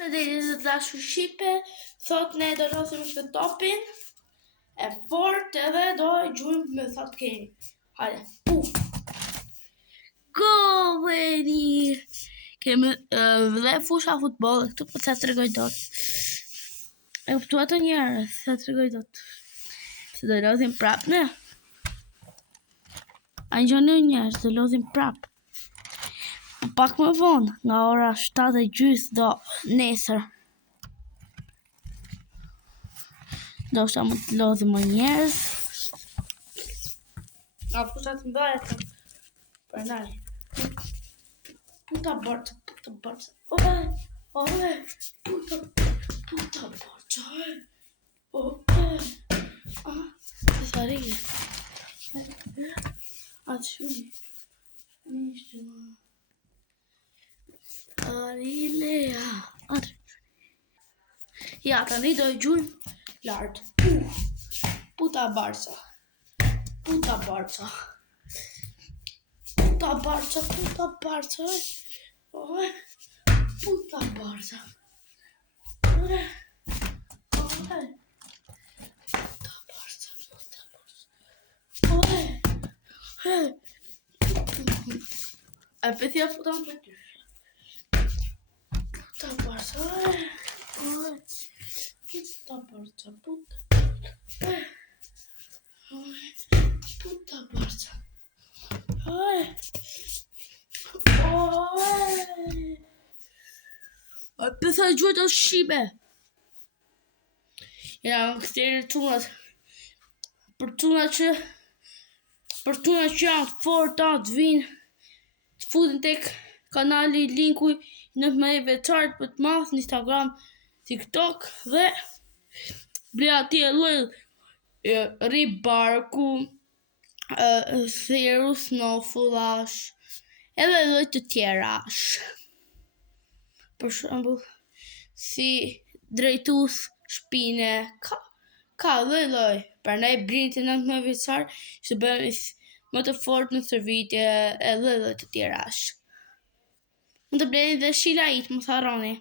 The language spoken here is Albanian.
Që dhe të lashu Shqipe, thot ne do losim këtë topin, e fort edhe do e gjujmë me thot kemi. Hajde, puf! Go, veri! Kemi dhe fusha futbol, këtu po të tregoj dot. E këptu ato njerë, të tregoj dot. Se do losim prap, ne? A një gjënë njerë, do losim prap. Pak më vonë, nga ora 7:30 do nesër. Do shta më të lodhim më njerëz. Nga fushat më dhaja të për naj. Puta barca. Ove, puta barca. Të sarigi. Atë shumë. Nishtë më. Arilea. Ja, tani do e gjujmë lartë. Puta barca. Puta barca. Puta barca. Puta barca. Puta barca. A pëthja futa më për ty. Puta barca. Puta barca. Puta barca. A pëthja gjujt o Shqipe. Ja, në këtëri tunat. Për tunat që janë forta të vinë, të futin tek kanali linku në me veçartë për të madhë në Instagram, TikTok dhe ble ati e lojë ribarku, theru, snofullash, edhe lojë të tjerash. Për shembull, si drejtus shpine, ka loj. Për ne brinjt e 19 vjeçar, që bëjmë më të fort në stërvitje e loj të tjerash. Më të bleni dhe shilajit, më tharoni.